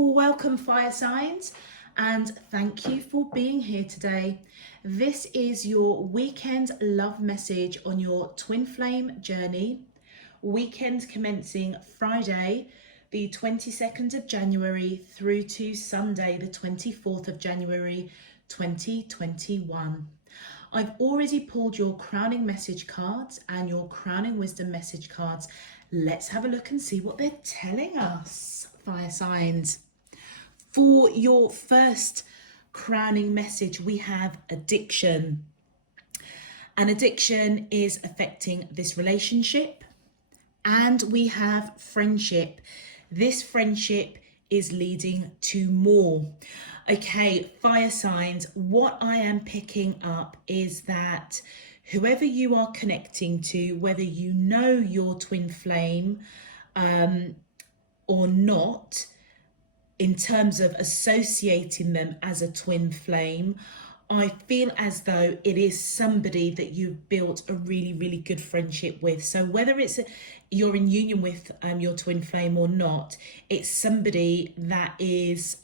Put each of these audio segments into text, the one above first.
Welcome, fire signs, and thank you for being here today. This is your weekend love message on your twin flame journey. Weekend commencing Friday, the 22nd of January through to Sunday, the 24th of January, 2021. I've already pulled your crowning message cards and your crowning wisdom message cards. Let's have a look and see what they're telling us, fire signs. For your first crowning message, we have addiction. And addiction is affecting this relationship. And we have friendship. This friendship is leading to more. Okay, fire signs, what I am picking up is that whoever you are connecting to, whether you know your twin flame or not, in terms of associating them as a twin flame, I feel as though it is somebody that you've built a really, really good friendship with. So whether you're in union with your twin flame or not, it's somebody that is,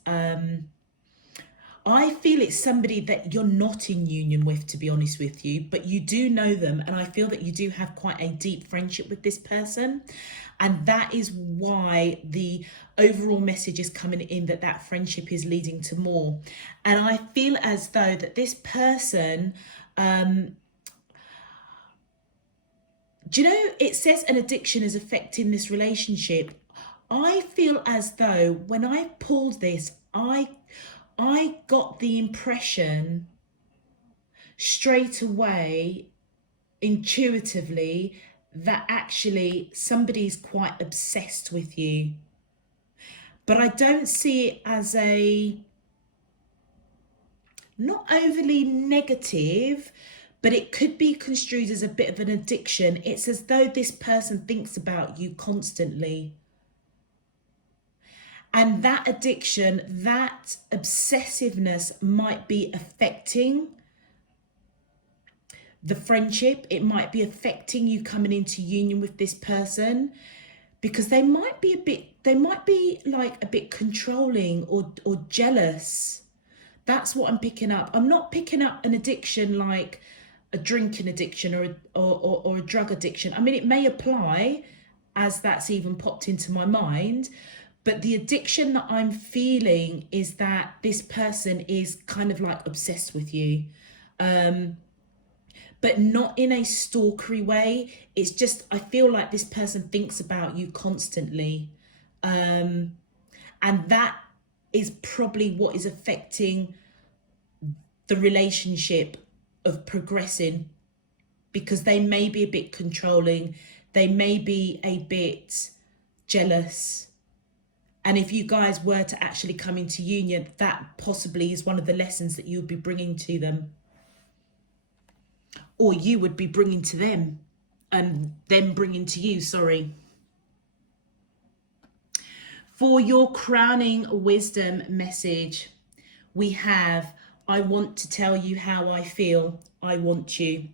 I feel it's somebody that you're not in union with, to be honest with you, but you do know them. And I feel that you do have quite a deep friendship with this person. And that is why the overall message is coming in that friendship is leading to more. And I feel as though that this person, do you know, it says an addiction is affecting this relationship. I feel as though when I pulled this, I got the impression straight away, intuitively, that actually somebody's quite obsessed with you. But I don't see it as not overly negative, but it could be construed as a bit of an addiction. It's as though this person thinks about you constantly. And that addiction, that obsessiveness might be affecting the friendship. It might be affecting you coming into union with this person, because they might be like a bit controlling or jealous. That's what I'm picking up. I'm not picking up an addiction like a drinking addiction or a drug addiction. I mean, it may apply, as that's even popped into my mind. But the addiction that I'm feeling is that this person is kind of like obsessed with you. But not in a stalkery way. It's just, I feel like this person thinks about you constantly. And that is probably what is affecting the relationship of progressing, because they may be a bit controlling. They may be a bit jealous. And if you guys were to actually come into union, that possibly is one of the lessons that you would be bringing to them. Or you would be bringing to them and them bringing to you, sorry. For your crowning wisdom message, we have, I want to tell you how I feel. I want you.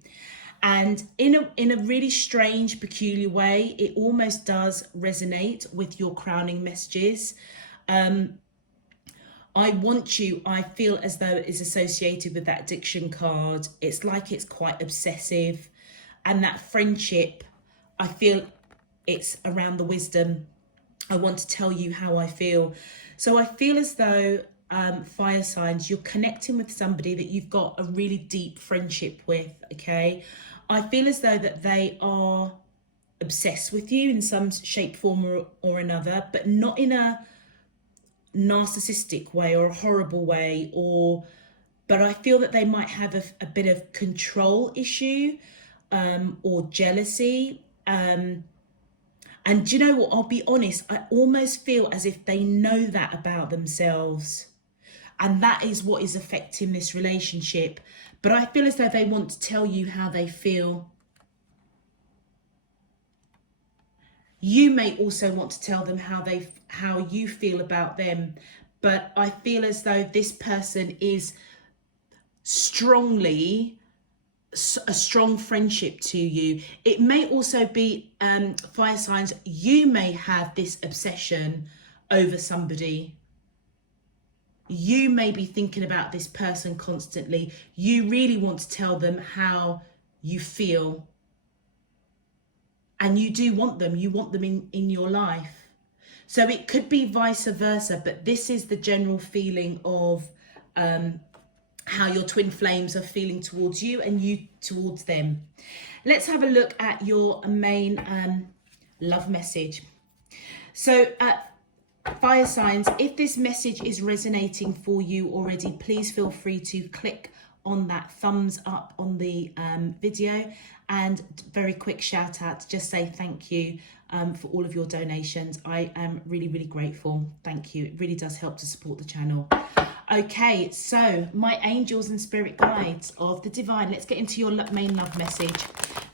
And in a really strange, peculiar way, it almost does resonate with your crowning messages. I want you, I feel as though it is associated with that addiction card. It's like it's quite obsessive. And that friendship, I feel it's around the wisdom. I want to tell you how I feel. So I feel as though, fire signs, you're connecting with somebody that you've got a really deep friendship with, okay? I feel as though that they are obsessed with you in some shape, form or another, but not in a narcissistic way or a horrible way, but I feel that they might have a bit of control issue or jealousy. And do you know what? I'll be honest, I almost feel as if they know that about themselves. And that is what is affecting this relationship. But I feel as though they want to tell you how they feel. You may also want to tell them how you feel about them. But I feel as though this person is strongly a strong friendship to you. It may also be fire signs, you may have this obsession over somebody. You may be thinking about this person constantly. You really want to tell them how you feel. And you do want them. You want them in your life. So it could be vice versa, but this is the general feeling of how your twin flames are feeling towards you and you towards them. Let's have a look at your main love message. So fire signs, if this message is resonating for you already, please feel free to click on that thumbs up on the video, and very quick shout out to just say thank you for all of your donations. I am really, really grateful. Thank you. It really does help to support the channel. Okay, so my angels and spirit guides of the divine. Let's get into your main love message.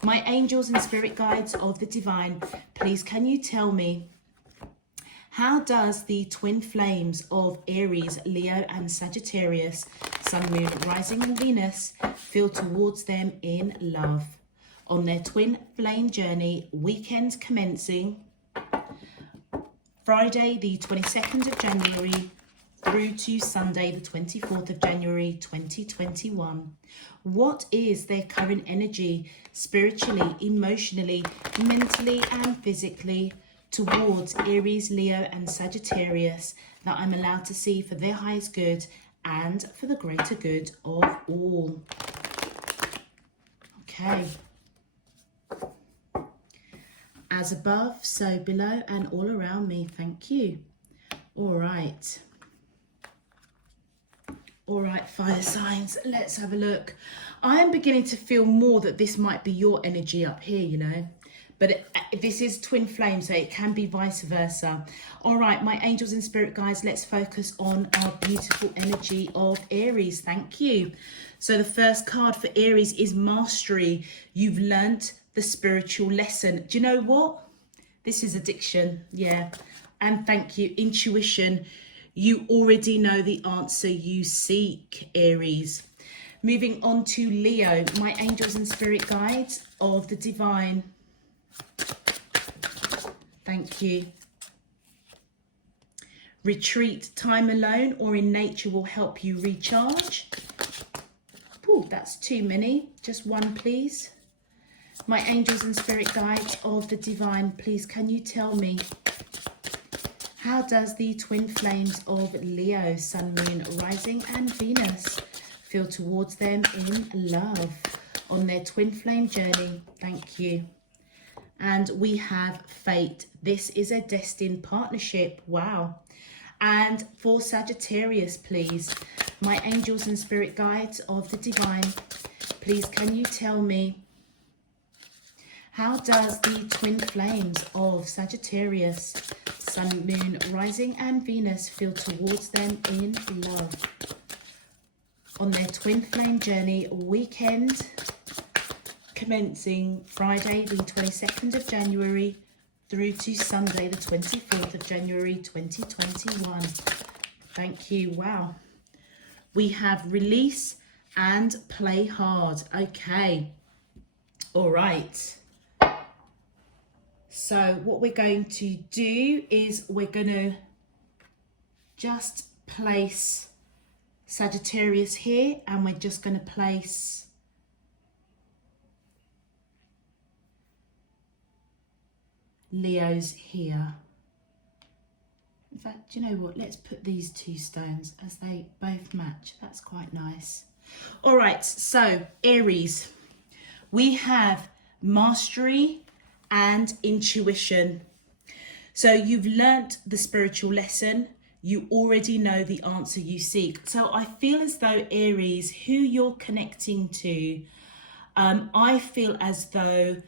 My angels and spirit guides of the divine, please can you tell me, how does the twin flames of Aries, Leo and Sagittarius, Sun, Moon, Rising and Venus feel towards them in love on their twin flame journey, weekend commencing Friday the 22nd of January through to Sunday the 24th of January 2021. What is their current energy spiritually, emotionally, mentally and physically towards Aries, Leo and Sagittarius that I'm allowed to see for their highest good and for the greater good of all? Okay. As above, so below and all around me. Thank you. All right. All right, fire signs, let's have a look. I am beginning to feel more that this might be your energy up here, you know. But this is twin flame, so it can be vice versa. All right, my angels and spirit guides, let's focus on our beautiful energy of Aries. Thank you. So the first card for Aries is mastery. You've learnt the spiritual lesson. Do you know what? This is addiction, yeah. And thank you, intuition. You already know the answer you seek, Aries. Moving on to Leo, my angels and spirit guides of the divine. Thank you. Retreat, time alone or in nature will help you recharge. Oh, that's too many. Just one, please. My angels and spirit guides of the divine, please can you tell me, how does the twin flames of Leo, Sun, Moon, Rising and Venus feel towards them in love on their twin flame journey? Thank you. And we have fate. This is a destined partnership. Wow. And for Sagittarius, please, my angels and spirit guides of the divine, please can you tell me, how does the twin flames of Sagittarius, Sun, Moon, Rising and Venus feel towards them in love on their twin flame journey, weekend commencing Friday the 22nd of January through to Sunday the 24th of January 2021. Thank you. Wow. We have release and play hard. Okay. All right. So what we're going to do is we're going to just place Sagittarius here, and we're just going to place Leo's here. In fact, do you know what? Let's put these two stones as they both match. That's quite nice. All right, so Aries, we have mastery and intuition. So you've learnt the spiritual lesson. You already know the answer you seek. So I feel as though Aries, who you're connecting to, I feel as though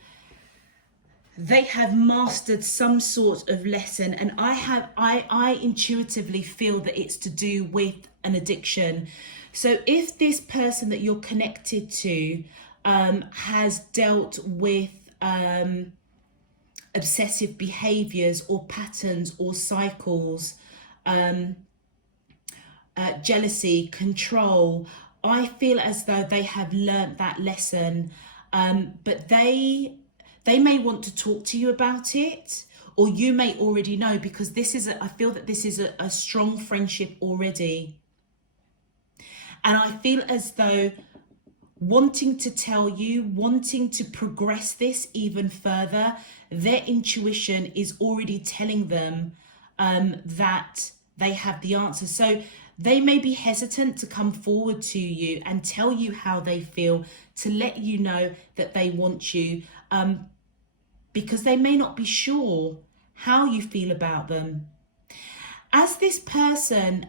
they have mastered some sort of lesson, and I intuitively feel that it's to do with an addiction. So if this person that you're connected to has dealt with obsessive behaviors or patterns or cycles, jealousy, control, I feel as though they have learnt that lesson, but they may want to talk to you about it, or you may already know, because this is I feel that this is a strong friendship already. And I feel as though wanting to tell you, wanting to progress this even further, their intuition is already telling them that they have the answer. So they may be hesitant to come forward to you and tell you how they feel, to let you know that they want you, because they may not be sure how you feel about them. As this person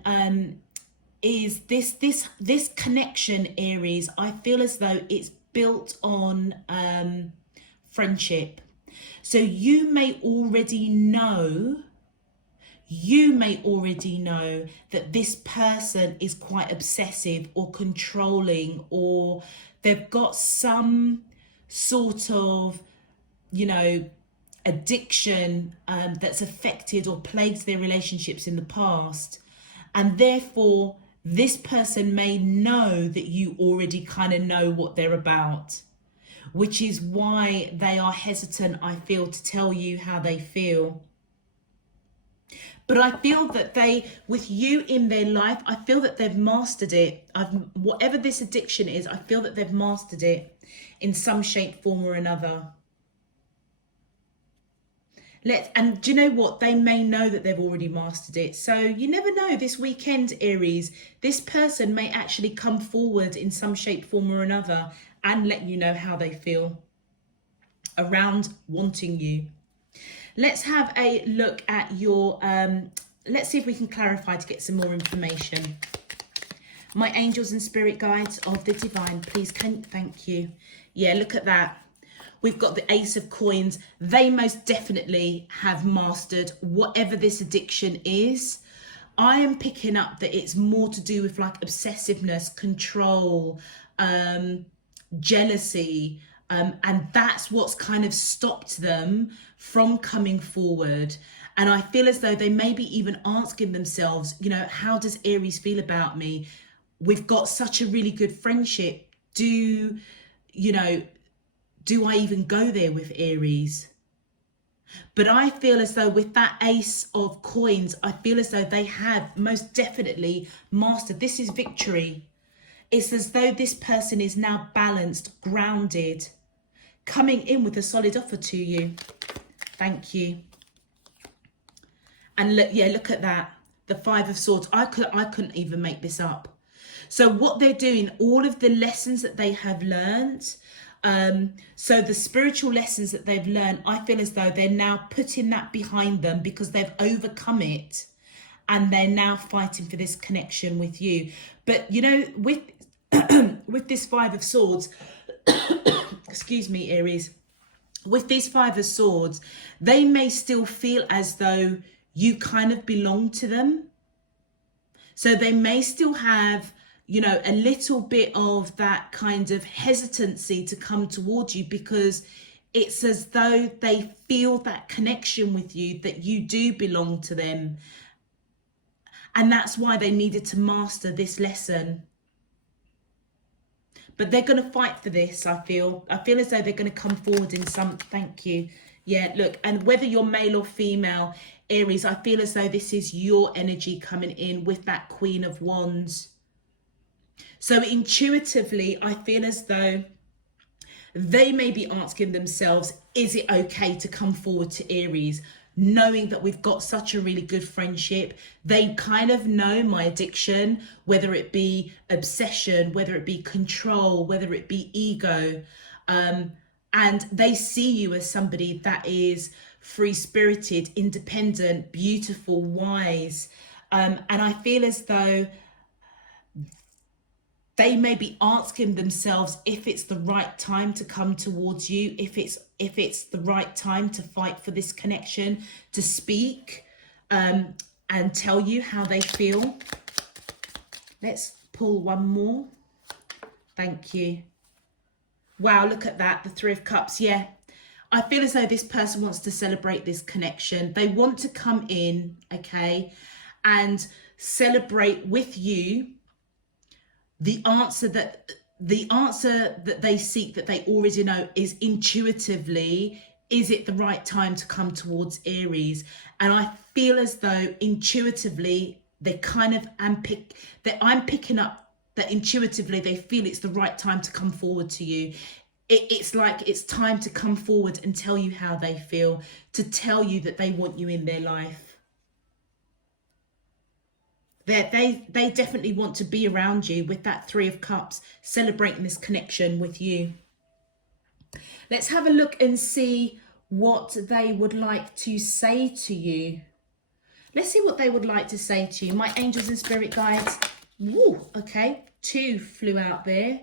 is this connection, Aries, I feel as though it's built on friendship. So you may already know that this person is quite obsessive or controlling, or they've got some sort of, addiction that's affected or plagued their relationships in the past. And therefore, this person may know that you already kind of know what they're about, which is why they are hesitant, I feel, to tell you how they feel. But I feel that with you in their life, I feel that they've mastered it. Whatever this addiction is, I feel that they've mastered it in some shape, form or another. And do you know what? They may know that they've already mastered it. So you never know, this weekend, Aries, this person may actually come forward in some shape, form or another and let you know how they feel around wanting you. Let's have a look at your, let's see if we can clarify to get some more information. My angels and spirit guides of the divine, please, thank you. Yeah, look at that. We've got the Ace of Coins. They most definitely have mastered whatever this addiction is. I am picking up that it's more to do with like obsessiveness, control, jealousy, and that's what's kind of stopped them from coming forward. And I feel as though they may be even asking themselves, how does Aries feel about me? We've got such a really good friendship. Do I even go there with Aries? But I feel as though with that Ace of Coins, I feel as though they have most definitely mastered. This is victory. It's as though this person is now balanced, grounded, coming in with a solid offer to you. Thank you. And look at that. The Five of Swords. I couldn't even make this up. So what they're doing, all of the lessons that they have learned, so the spiritual lessons that they've learned, I feel as though they're now putting that behind them because they've overcome it and they're now fighting for this connection with you. But with with this Five of Swords, excuse me, Aries, with this Five of Swords, they may still feel as though you kind of belong to them. So they may still have a little bit of that kind of hesitancy to come towards you because it's as though they feel that connection with you, that you do belong to them. And that's why they needed to master this lesson. But they're going to fight for this, I feel. I feel as though they're going to come forward in some, thank you. Yeah, look, and whether you're male or female, Aries, I feel as though this is your energy coming in with that Queen of Wands. So intuitively, I feel as though they may be asking themselves, is it okay to come forward to Aries? Knowing that we've got such a really good friendship. They kind of know my addiction, whether it be obsession, whether it be control, whether it be ego. And they see you as somebody that is free-spirited, independent, beautiful, wise. And I feel as though they may be asking themselves if it's the right time to come towards you, if it's the right time to fight for this connection, to speak and tell you how they feel. Let's pull one more. Thank you. Wow, look at that, the Three of Cups. Yeah, I feel as though this person wants to celebrate this connection. They want to come in, okay, and celebrate with you the answer that they seek, that they already know, is intuitively, is it the right time to come towards Aries? And I feel as though intuitively I'm picking up that intuitively they feel it's the right time to come forward to you. It's like it's time to come forward and tell you how they feel, to tell you that they want you in their life. They definitely want to be around you with that Three of Cups, celebrating this connection with you. Let's have a look and see what they would like to say to you. Let's see what they would like to say to you. My angels and spirit guides. Woo, okay, 2 flew out there.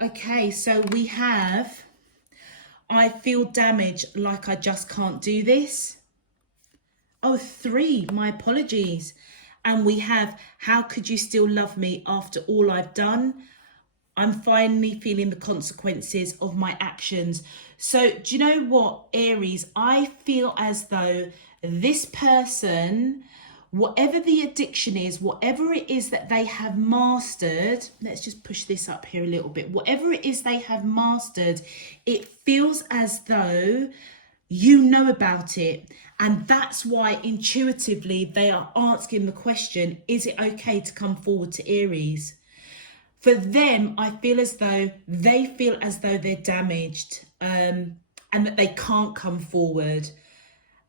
Okay, so we have, I feel damaged, like I just can't do this. Oh, 3, my apologies. And we have, how could you still love me after all I've done? I'm finally feeling the consequences of my actions. So do you know what, Aries? I feel as though this person, whatever the addiction is, whatever it is that they have mastered, let's just push this up here a little bit. Whatever it is they have mastered, it feels as though you know about it. And that's why intuitively they are asking the question, is it okay to come forward to Aries? For them, I feel as though they feel as though they're damaged and that they can't come forward.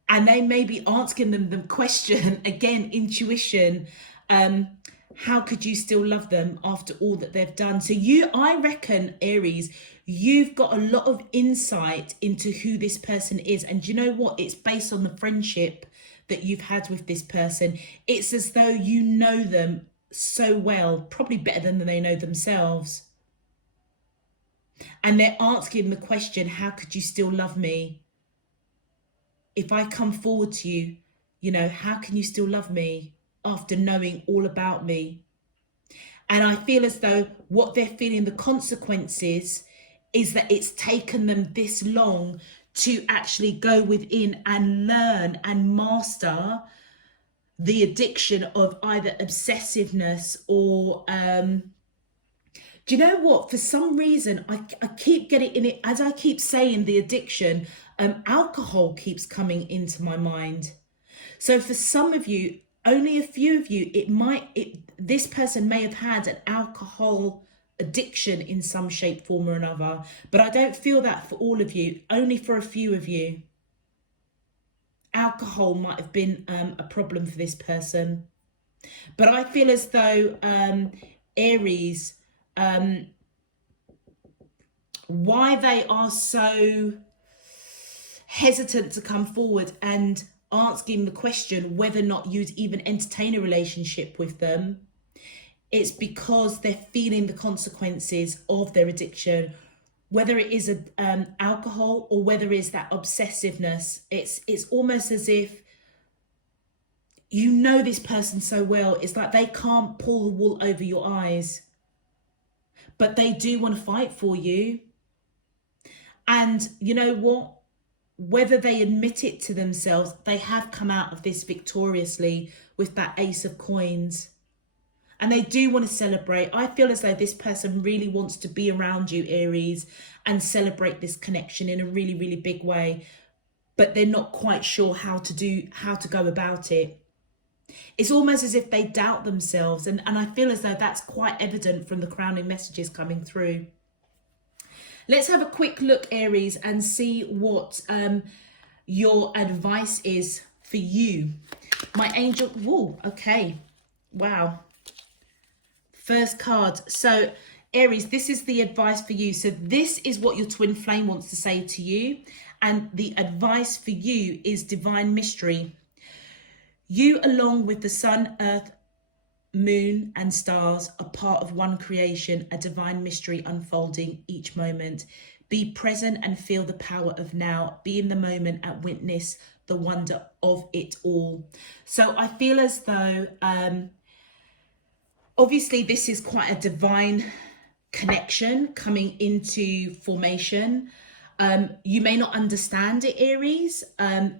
And they may be asking them the question, again, intuition, how could you still love them after all that they've done? So I reckon, Aries, you've got a lot of insight into who this person is. And you know what? It's based on the friendship that you've had with this person. It's as though you know them so well, probably better than they know themselves. And they're asking the question, how could you still love me? If I come forward to you, you know, how can you still love me after knowing all about me? And I feel as though what they're feeling, the consequences, is that it's taken them this long to actually go within and learn and master the addiction of either obsessiveness or do you know what, for some reason I keep getting in it, as I keep saying the addiction, alcohol keeps coming into my mind. So for some of you, only a few of you, this person may have had an alcohol addiction in some shape, form or another, but I don't feel that for all of you, only for a few of you. Alcohol might have been a problem for this person. But I feel as though Aries, why they are so hesitant to come forward and asking the question whether or not you'd even entertain a relationship with them, it's because they're feeling the consequences of their addiction, whether it is alcohol or whether it's that obsessiveness. It's almost as if you know this person so well. It's like they can't pull the wool over your eyes, but they do want to fight for you. And you know what? Whether they admit it to themselves, they have come out of this victoriously with that Ace of Coins. And they do want to celebrate. I feel as though this person really wants to be around you, Aries, and celebrate this connection in a really, really big way. But they're not quite sure how to go about it. It's almost as if they doubt themselves. And I feel as though that's quite evident from the crowning messages coming through. Let's have a quick look, Aries, and see what your advice is for you. My angel, whoa, okay, wow. First card. So Aries, this is the advice for you. So this is what your twin flame wants to say to you. And the advice for you is divine mystery. You, along with the sun, earth, moon and stars, are part of one creation, a divine mystery unfolding each moment. Be present and feel the power of now. Be in the moment and witness the wonder of it all. So I feel as though obviously this is quite a divine connection coming into formation. You may not understand it, Aries.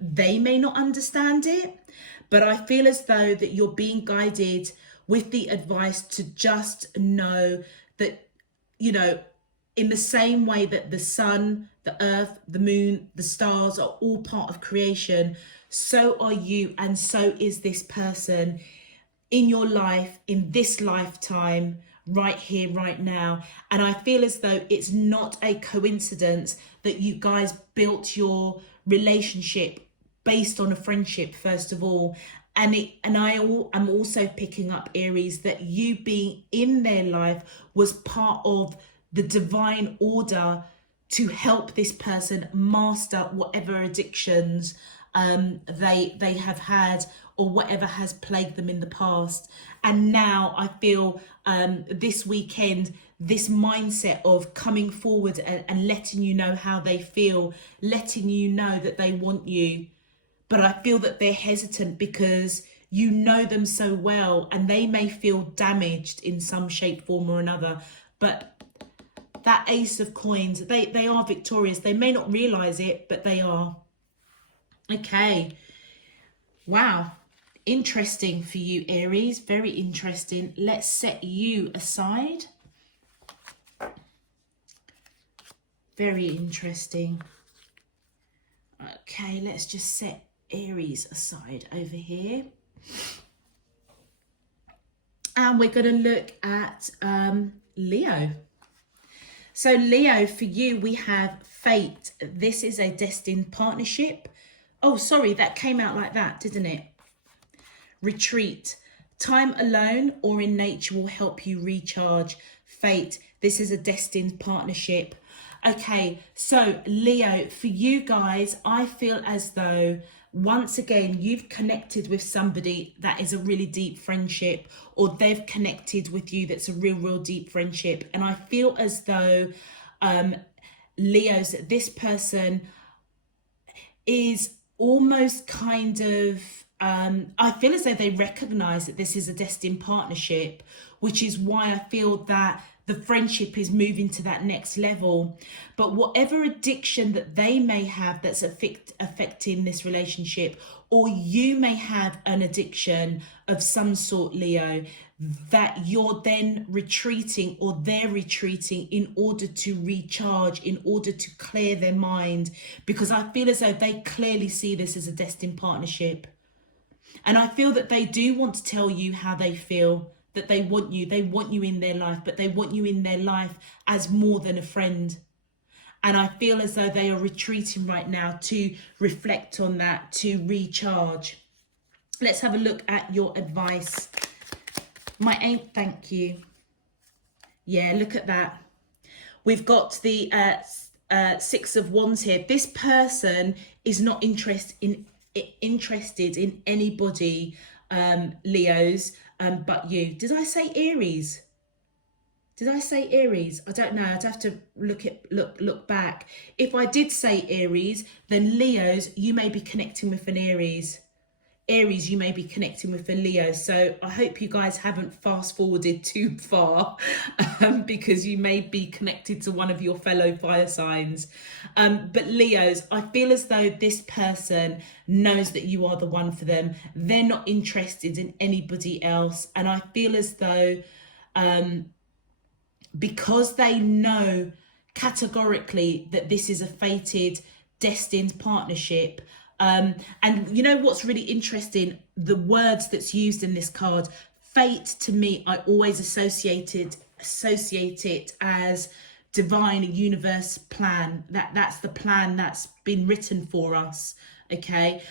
They may not understand it, but I feel as though that you're being guided with the advice to just know that, you know, in the same way that the sun, the earth, the moon, the stars are all part of creation, so are you, and so is this person. in your life, in this lifetime, right here, right now. And I feel as though it's not a coincidence that you guys built your relationship based on a friendship, first of all. And I'm also picking up, Aries, that you being in their life was part of the divine order to help this person master whatever addictions they have had, or whatever has plagued them in the past. And now I feel this weekend, this mindset of coming forward and letting you know how they feel, letting you know that they want you. But I feel that they're hesitant because you know them so well, and they may feel damaged in some shape, form or another. But that Ace of Coins, they are victorious. They may not realize it, but they are. Okay. Wow. Interesting for you, Aries. Very interesting. Let's set you aside. Very interesting. Okay, let's just set Aries aside over here. And we're going to look at Leo. So Leo, for you, we have fate. This is a destined partnership. Oh, sorry, that came out like that, didn't it? Retreat. Time alone or in nature will help you recharge. Fate. This is a destined partnership. Okay, so Leo, for you guys, I feel as though once again you've connected with somebody that is a really deep friendship, or they've connected with you that's a real deep friendship. And I feel as though Leo's, this person is almost kind of I feel as though they recognize that this is a destined partnership, which is why I feel that the friendship is moving to that next level. But whatever addiction that they may have that's affecting this relationship, or you may have an addiction of some sort, Leo, that you're then retreating, or they're retreating in order to recharge, in order to clear their mind, because I feel as though they clearly see this as a destined partnership. And I feel that they do want to tell you how they feel, that they want you in their life, but they want you in their life as more than a friend. And I feel as though they are retreating right now to reflect on that, to recharge. Let's have a look at your advice. My aim, thank you. Yeah, look at that. We've got the Six of Wands here. This person is not interested in anybody, Leos, but you. Did I say Aries? Did I say Aries? I don't know. I'd have to look back. If I did say Aries, then Leos, you may be connecting with an Aries. Aries, you may be connecting with a Leo. So I hope you guys haven't fast forwarded too far, because you may be connected to one of your fellow fire signs. But Leos, I feel as though this person knows that you are the one for them. They're not interested in anybody else. And I feel as though because they know categorically that this is a fated, destined partnership. And you know what's really interesting? The words that's used in this card. Fate, to me, I always associate it as divine universe plan. That's the plan that's been written for us, okay?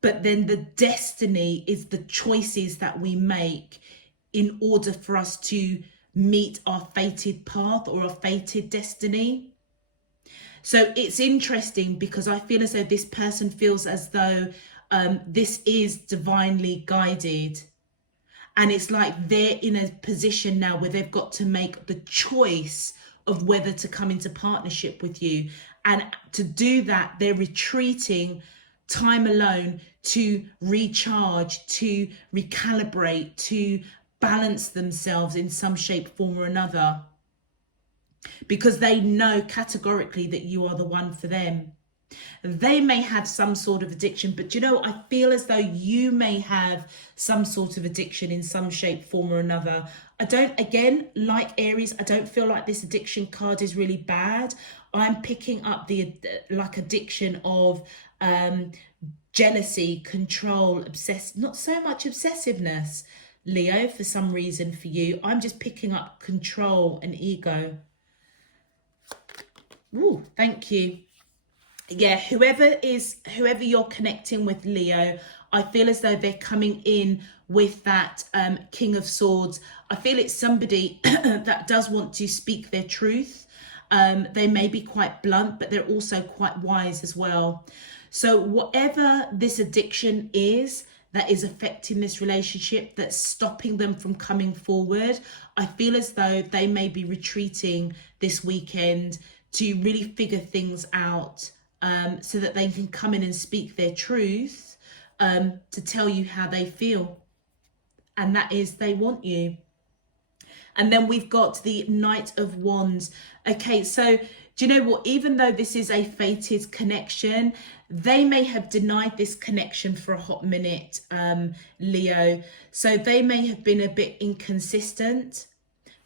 But then the destiny is the choices that we make in order for us to meet our fated path or our fated destiny. So it's interesting because I feel as though this person feels as though this is divinely guided. And it's like they're in a position now where they've got to make the choice of whether to come into partnership with you. And to do that, they're retreating time alone to recharge, to recalibrate, to balance themselves in some shape, form or another. Because they know categorically that you are the one for them. They may have some sort of addiction, but you know, I feel as though you may have some sort of addiction in some shape, form or another. I don't, again, like Aries, I don't feel like this addiction card is really bad. I'm picking up the like addiction of jealousy, control, not so much obsessiveness, Leo, for some reason for you. I'm just picking up control and ego. Ooh, thank you. Yeah, whoever you're connecting with, Leo, I feel as though they're coming in with that King of Swords. I feel it's somebody that does want to speak their truth. They may be quite blunt, but they're also quite wise as well. So whatever this addiction is that is affecting this relationship, that's stopping them from coming forward, I feel as though they may be retreating this weekend to really figure things out, so that they can come in and speak their truth, to tell you how they feel. And that is, they want you. And then we've got the Knight of Wands. Okay, so do you know what? Even though this is a fated connection, they may have denied this connection for a hot minute, Leo. So they may have been a bit inconsistent,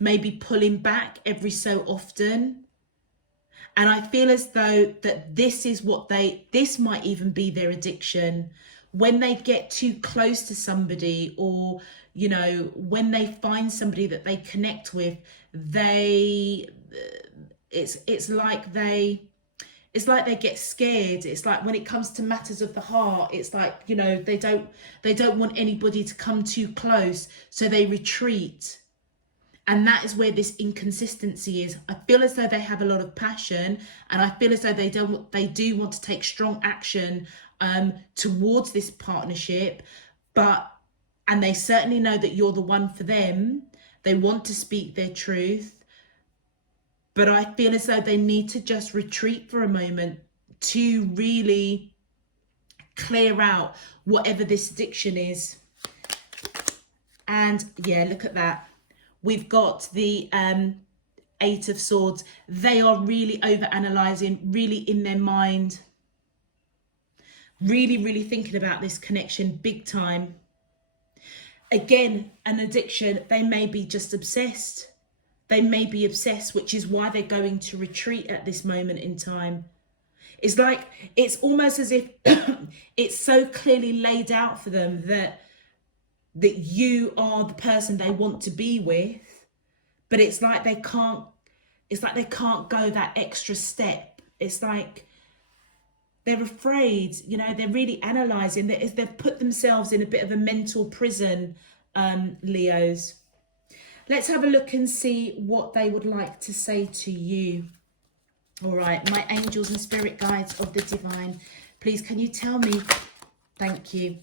maybe pulling back every so often. And I feel as though that this might even be their addiction. When they get too close to somebody, or, you know, when they find somebody that they connect with, it's like they get scared. It's like when it comes to matters of the heart, it's like, you know, they don't want anybody to come too close, so they retreat. And that is where this inconsistency is. I feel as though they have a lot of passion, and I feel as though they do want to take strong action towards this partnership, and they certainly know that you're the one for them. They want to speak their truth, but I feel as though they need to just retreat for a moment to really clear out whatever this addiction is. And yeah, look at that. We've got the Eight of Swords. They are really over-analysing, really in their mind, really, really thinking about this connection big time. Again, an addiction. They may be just obsessed. They may be obsessed, which is why they're going to retreat at this moment in time. It's like, it's almost as if it's so clearly laid out for them that you are the person they want to be with, but it's like they can't go that extra step. It's like they're afraid, you know, they're really analysing. They've put themselves in a bit of a mental prison, Leos. Let's have a look and see what they would like to say to you. All right, my angels and spirit guides of the divine, please, can you tell me? Thank you.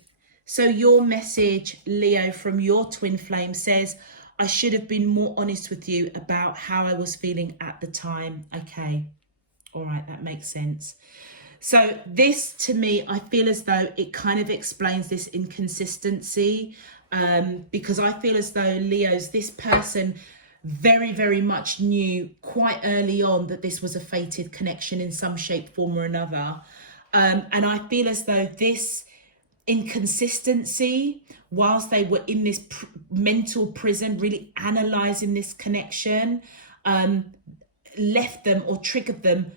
So your message, Leo, from your twin flame says, I should have been more honest with you about how I was feeling at the time. Okay. All right, that makes sense. So this, to me, I feel as though it kind of explains this inconsistency, because I feel as though, Leos, this person very, very much knew quite early on that this was a fated connection in some shape, form or another. And I feel as though this inconsistency, whilst they were in this mental prison, really analysing this connection, left them or triggered them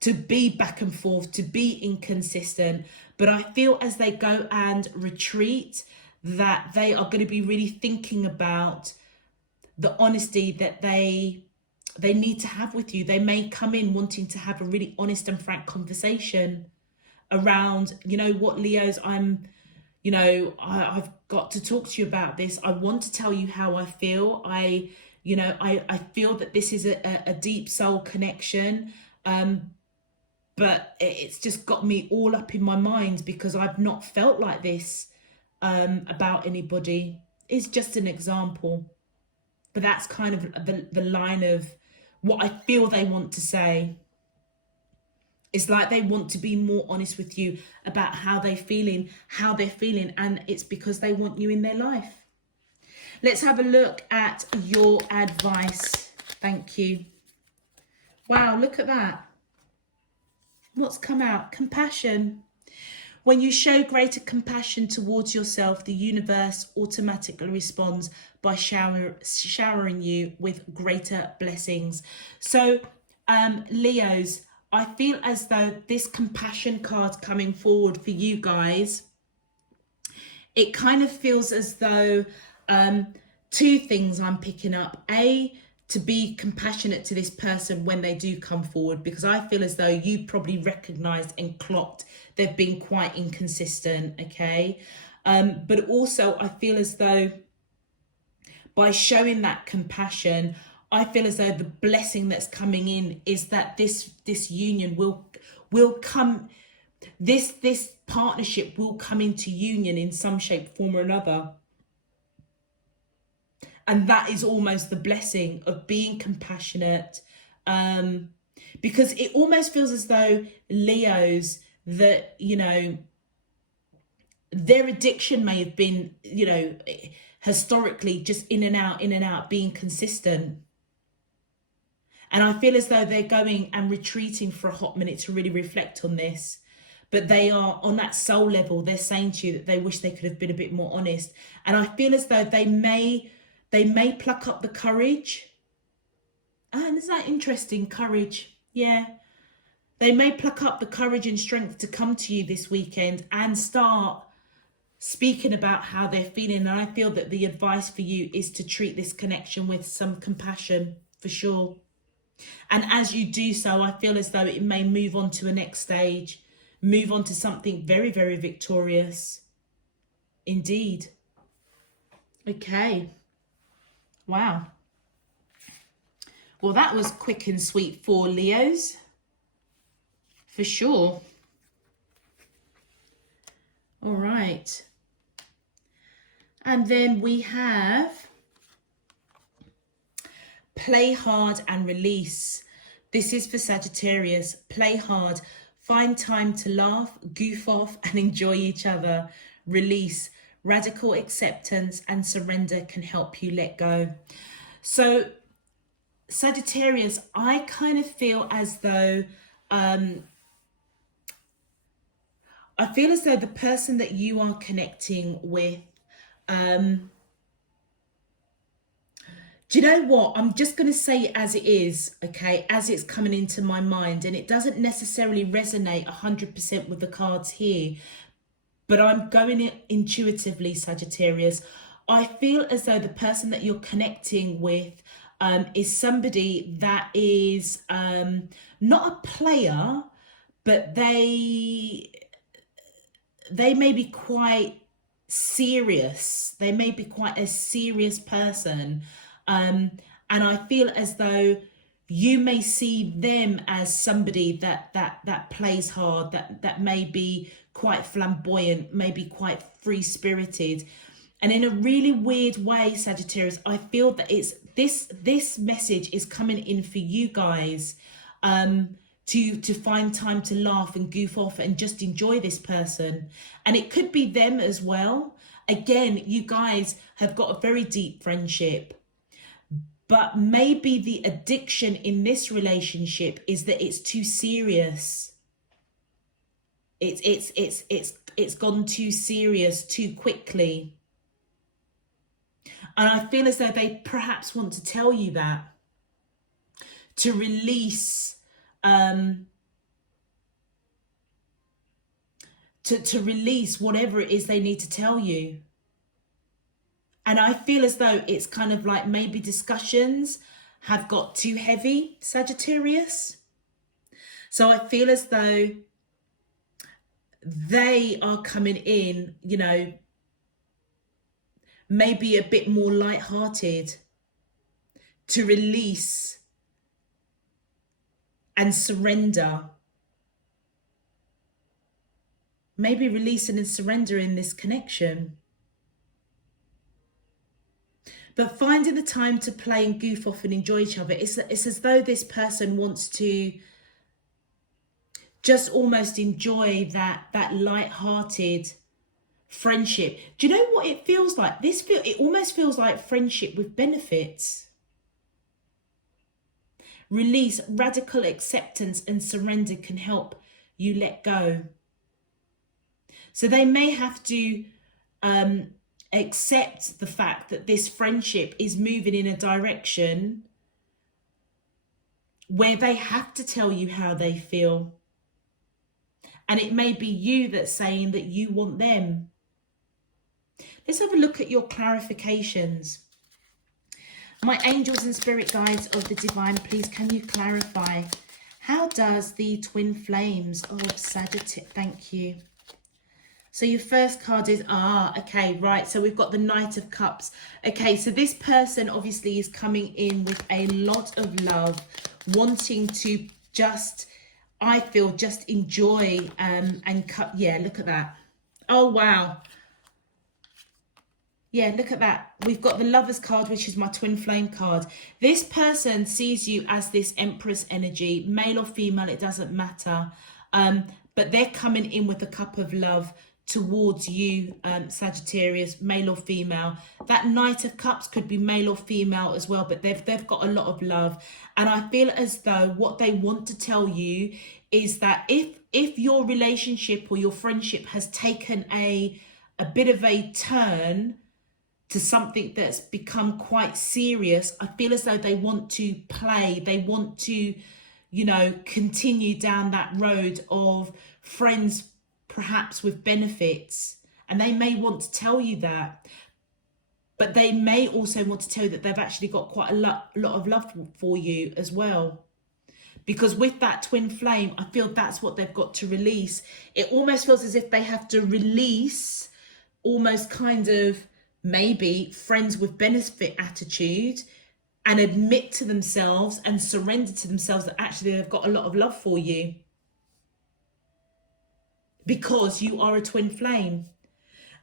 to be back and forth, to be inconsistent. But I feel as they go and retreat, that they are going to be really thinking about the honesty that they need to have with you. They may come in wanting to have a really honest and frank conversation around, you know what, Leos, I've got to talk to you about this. I want to tell you how I feel. I feel that this is a deep soul connection, but it's just got me all up in my mind because I've not felt like this about anybody. It's just an example, but that's kind of the line of what I feel they want to say. It's like they want to be more honest with you about how they're feeling, and it's because they want you in their life. Let's have a look at your advice. Thank you. Wow, look at that. What's come out? Compassion. When you show greater compassion towards yourself, the universe automatically responds by showering you with greater blessings. So, Leos, I feel as though this compassion card coming forward for you guys, it kind of feels as though Two things I'm picking up. To be compassionate to this person when they do come forward, because I feel as though you probably recognized and clocked they've been quite inconsistent, okay? But also I feel as though by showing that compassion, I feel as though the blessing that's coming in is that this union will come, this partnership will come into union in some shape, form or another. And that is almost the blessing of being compassionate, because it almost feels as though Leos, that, you know, their addiction may have been, you know, historically just in and out, being consistent. And I feel as though they're going and retreating for a hot minute to really reflect on this. But they are on that soul level, they're saying to you that they wish they could have been a bit more honest. And I feel as though they may pluck up the courage. And isn't that interesting? Courage. Yeah. They may pluck up the courage and strength to come to you this weekend and start speaking about how they're feeling. And I feel that the advice for you is to treat this connection with some compassion, for sure. And as you do so, I feel as though it may move on to a next stage, move on to something very, very victorious. Indeed. Okay. Wow. Well, that was quick and sweet for Leos, for sure. All right. And then we have play hard and release. This is for Sagittarius. Play hard. Find time to laugh, goof off, and enjoy each other. Release. Radical acceptance and surrender can help you let go. So, Sagittarius, I kind of feel as though I feel as though the person that you are connecting with, do you know what? I'm just going to say it as it is, okay, as it's coming into my mind. And it doesn't necessarily resonate 100% with the cards here, but I'm going it intuitively, Sagittarius. I feel as though the person that you're connecting with is somebody that is not a player, but they may be quite serious. They may be quite a serious person. And I feel as though you may see them as somebody that plays hard, that may be quite flamboyant, maybe quite free-spirited. And in a really weird way, Sagittarius, I feel that it's this message is coming in for you guys to find time to laugh and goof off and just enjoy this person. And it could be them as well. Again, you guys have got a very deep friendship. But maybe the addiction in this relationship is that it's too serious. It's gone too serious too quickly. And I feel as though they perhaps want to tell you that, to release to release whatever it is they need to tell you. And I feel as though it's kind of like maybe discussions have got too heavy, Sagittarius. So I feel as though they are coming in, you know, maybe a bit more lighthearted, to release and surrender. Maybe releasing and surrendering this connection. But finding the time to play and goof off and enjoy each other, it's as though this person wants to just almost enjoy that light-hearted friendship. Do you know what it feels like? It almost feels like friendship with benefits. Release, radical acceptance and surrender can help you let go. So they may have to accept the fact that this friendship is moving in a direction where they have to tell you how they feel. And it may be you that's saying that you want them. Let's have a look at your clarifications. My angels and spirit guides of the divine, please can you clarify, how does the twin flames of Sagittarius, thank you. So your first card is, okay, right. So we've got the Knight of Cups. Okay, so this person obviously is coming in with a lot of love, wanting to just, I feel, just enjoy and cut. Yeah, look at that. Oh, wow. Yeah, look at that. We've got the Lovers card, which is my twin flame card. This person sees you as this Empress energy, male or female, it doesn't matter. But they're coming in with a cup of love towards you, Sagittarius, male or female. That Knight of Cups could be male or female as well, but they've got a lot of love. And I feel as though what they want to tell you is that if your relationship or your friendship has taken a bit of a turn to something that's become quite serious, I feel as though they want to play, they want to, you know, continue down that road of friends perhaps with benefits, and they may want to tell you that, but they may also want to tell you that they've actually got quite a lot of love for you as well. Because with that twin flame, I feel that's what they've got to release. It almost feels as if they have to release almost kind of maybe friends with benefit attitude and admit to themselves and surrender to themselves that actually they've got a lot of love for you. Because you are a twin flame.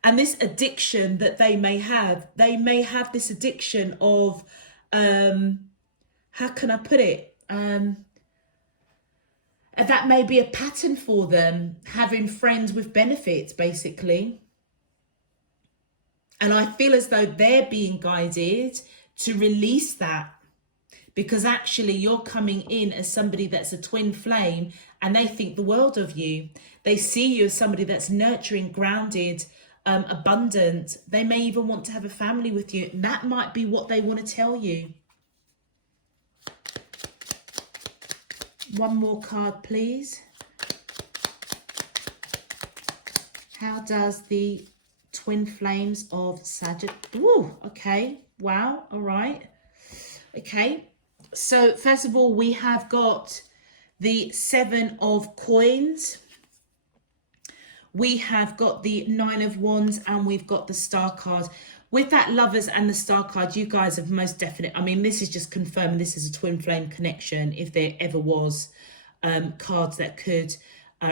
And this addiction that they may have this addiction of, how can I put it? That may be a pattern for them, having friends with benefits, basically. And I feel as though they're being guided to release that. Because actually you're coming in as somebody that's a twin flame and they think the world of you. They see you as somebody that's nurturing, grounded, abundant. They may even want to have a family with you. That might be what they want to tell you. One more card, please. How does the twin flames of Sagittarius... Ooh, okay. Wow. All right. Okay. So first of all, we have got the 7 of coins. We have got the 9 of wands and we've got the star card. With that Lovers and the star card, you guys have most definitely, I mean, this is just confirming this is a twin flame connection. If there ever was cards that could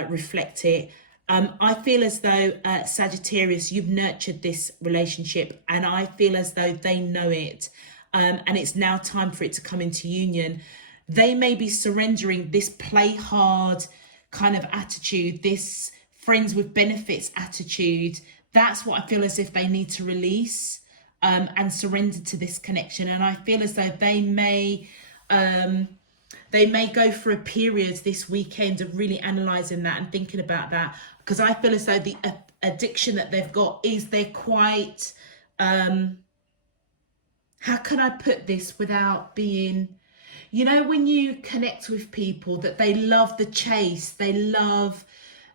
reflect it. I feel as though Sagittarius, you've nurtured this relationship and I feel as though they know it. And it's now time for it to come into union. They may be surrendering this play hard kind of attitude, this friends with benefits attitude. That's what I feel as if they need to release and surrender to this connection. And I feel as though they may go for a period this weekend of really analysing that and thinking about that. Because I feel as though the addiction that they've got is they're quite... how can I put this without being, you know, when you connect with people that they love the chase, they love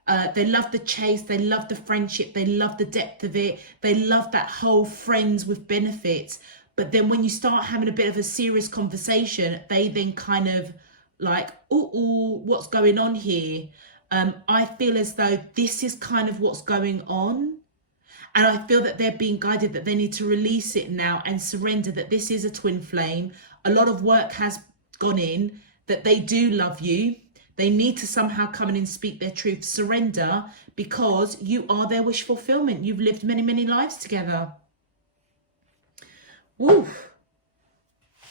the chase, they love the friendship, they love the depth of it, they love that whole friends with benefits. But then when you start having a bit of a serious conversation, they then kind of like, ooh, what's going on here? I feel as though this is kind of what's going on. And I feel that they're being guided that they need to release it now and surrender that this is a twin flame. A lot of work has gone in, that they do love you. They need to somehow come in and speak their truth, surrender, because you are their wish fulfillment. You've lived many, many lives together. Woo.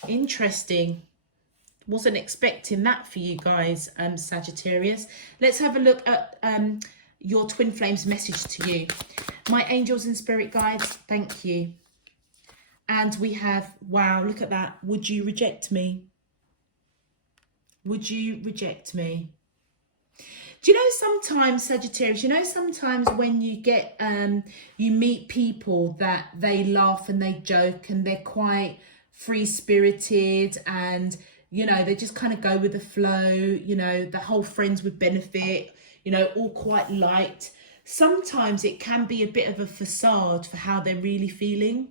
Interesting. Wasn't expecting that for you guys, Sagittarius. Let's have a look at your twin flames message to you. My angels and spirit guides, thank you. And we have, wow, look at that. Would you reject me? Would you reject me? Do you know sometimes, Sagittarius, you know sometimes when you get, you meet people that they laugh and they joke and they're quite free-spirited and, you know, they just kind of go with the flow, you know, the whole friends with benefit, you know, all quite light. sometimes it can be a bit of a facade for how they're really feeling.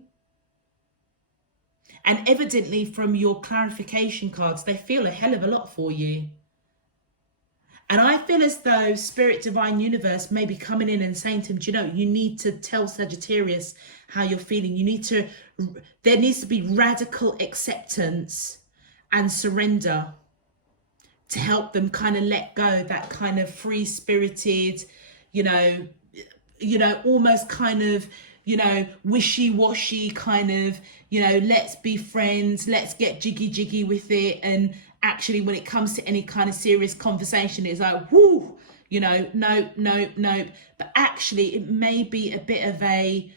And evidently from your clarification cards, they feel a hell of a lot for you. And I feel as though Spirit, Divine, Universe may be coming in and saying to him, do you know, you need to tell Sagittarius how you're feeling. There needs to be radical acceptance and surrender to help them kind of let go that kind of free-spirited, almost kind of, wishy-washy kind of, let's be friends, let's get jiggy with it. And actually, when it comes to any kind of serious conversation, it's like, whoo, nope. But actually, it may be a bit of a,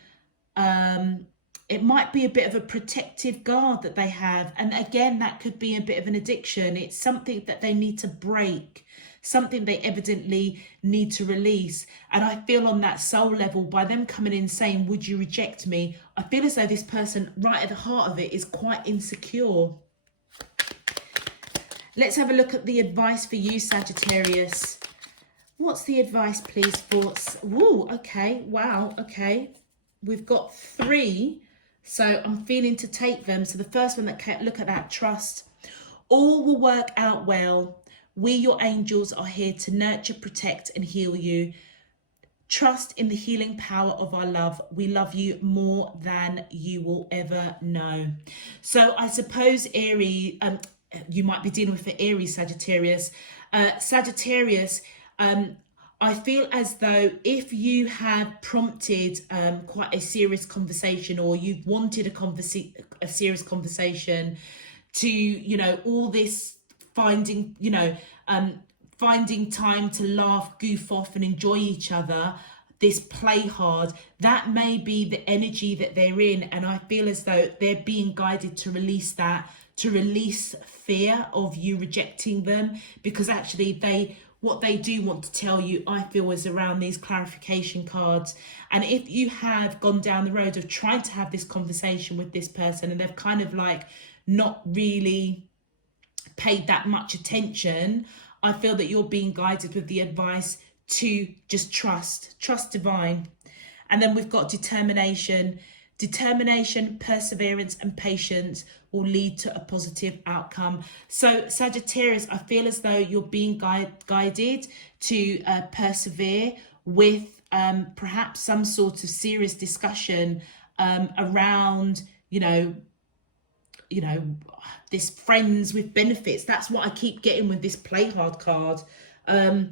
it might be a bit of a protective guard that they have. And again, that could be a bit of an addiction. It's something that they need to break, something they evidently need to release. And I feel on that soul level, by them coming in saying, would you reject me? I feel as though this person right at the heart of it is quite insecure. Let's have a look at the advice for you, Sagittarius. What's the advice, please, for... Woo, okay, wow, okay. We've got 3, so I'm feeling to take them. So the first one that look at that, trust. All will work out well. We, your angels, are here to nurture, protect, and heal you. Trust in the healing power of our love. We love you more than you will ever know. So I suppose Aries, you might be dealing with the Aries, Sagittarius. Sagittarius, I feel as though if you have prompted quite a serious conversation, or you've wanted a serious conversation to, all this finding time to laugh, goof off and enjoy each other, this play hard, that may be the energy that they're in. And I feel as though they're being guided to release that, to release fear of you rejecting them, because actually what they do want to tell you, I feel, is around these clarification cards. And if you have gone down the road of trying to have this conversation with this person and they've kind of like not really paid that much attention, I feel that you're being guided with the advice to just trust divine. And then we've got determination, perseverance and patience will lead to a positive outcome. So Sagittarius, I feel as though you're being guided to persevere with perhaps some sort of serious discussion around, this friends with benefits. That's what I keep getting with this play hard card. I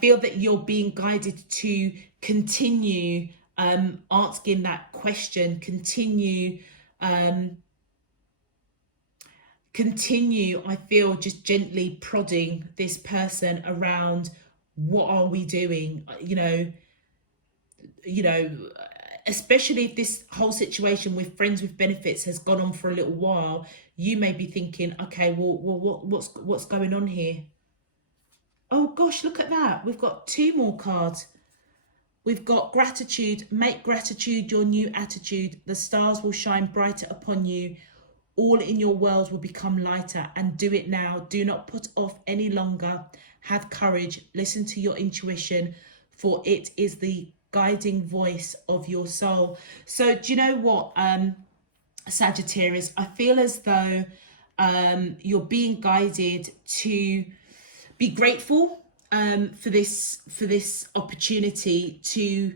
feel that you're being guided to continue asking that question, continue, I feel, just gently prodding this person around, what are we doing? Especially if this whole situation with friends with benefits has gone on for a little while, you may be thinking, okay, well what's going on here? Oh gosh, look at that. We've got 2 more cards. We've got gratitude. Make gratitude your new attitude. The stars will shine brighter upon you. All in your world will become lighter, and do it now. Do not put off any longer. Have courage. Listen to your intuition, for it is the guiding voice of your soul. So do you know what, Sagittarius, I feel as though you're being guided to be grateful for this opportunity to,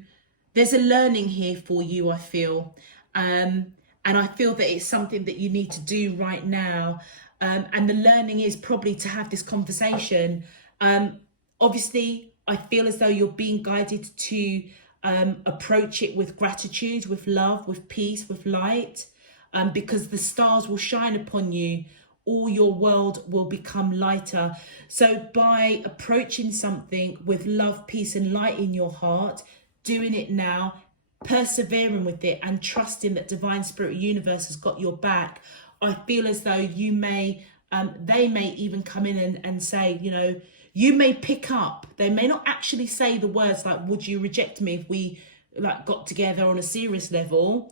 there's a learning here for you, I feel, and I feel that it's something that you need to do right now, and the learning is probably to have this conversation. Obviously I feel as though you're being guided to approach it with gratitude, with love, with peace, with light, because the stars will shine upon you. All your world will become lighter. So by approaching something with love, peace and light in your heart, doing it now, persevering with it and trusting that Divine Spirit Universe has got your back, I feel as though you may, they may even come in and say, you may pick up, they may not actually say the words like, would you reject me if we like got together on a serious level,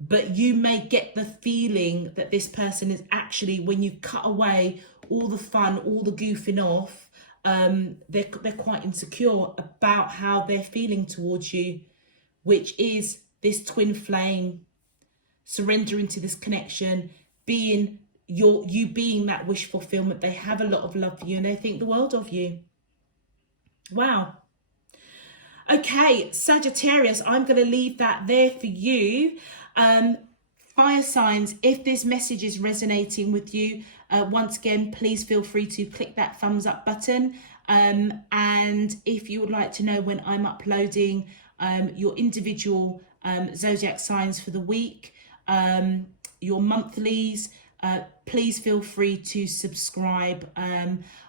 but you may get the feeling that this person is actually, when you cut away all the fun, all the goofing off, they're quite insecure about how they're feeling towards you, which is this twin flame, surrendering to this connection, being you being that wish fulfillment. They have a lot of love for you and they think the world of you. Wow. Okay, Sagittarius, I'm going to leave that there for you. Fire signs, if this message is resonating with you, once again, please feel free to click that thumbs up button. And if you would like to know when I'm uploading your individual zodiac signs for the week, your monthlies, please feel free to subscribe.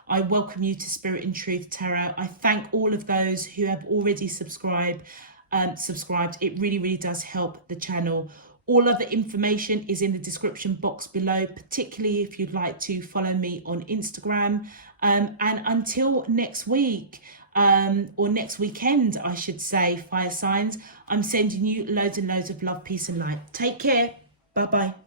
I welcome you to Spirit and Truth Tarot. I thank all of those who have already subscribed. It really, really does help the channel. All other information is in the description box below, particularly if you'd like to follow me on Instagram. And until next week, or next weekend, I should say, fire signs, I'm sending you loads and loads of love, peace and light. Take care. Bye-bye.